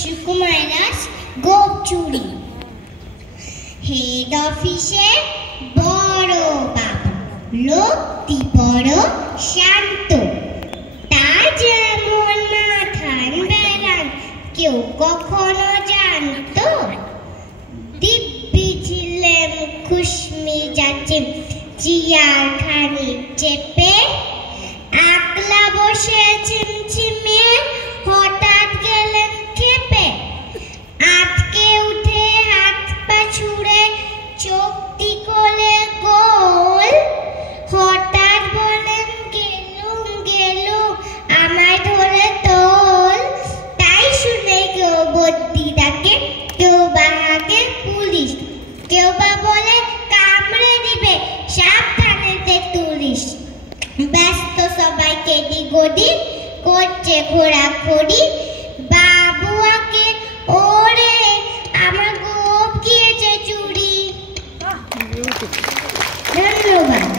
সুকুমার দাস গোপ চুরি। হেড অফিসে বড় বাবু, লোকটি বড় শান্ত, তার যেমন মাথান বেড়ান কেউ কখনো জানতো। দিব্যি ছিলেন খুশমি যাচ্ছে চেয়ার খানি চেপে, আকলা বসে চিমচিমিয়ে হঠাৎ গেলেন খেপে। আটকে উঠে হাত পা ছুড়ে চোখটি কোলে গোল, হঠাৎ বলেন গেলুম গেলুম আমায় ধরে তোল। তাই শুনে কেউ বদ্যি ডাকে, কেউ বা হাঁকে পুলিশ, কেউ বা বলে কামড়ে দিবে সাবধানে তুলিস। ব্যস্ত সবাই কেডি গডি করছে ঘোরাঘুরি, বাবুয়াকে ওরে আমার গোপ গিয়েছে চুরি। ধন্যবাদ।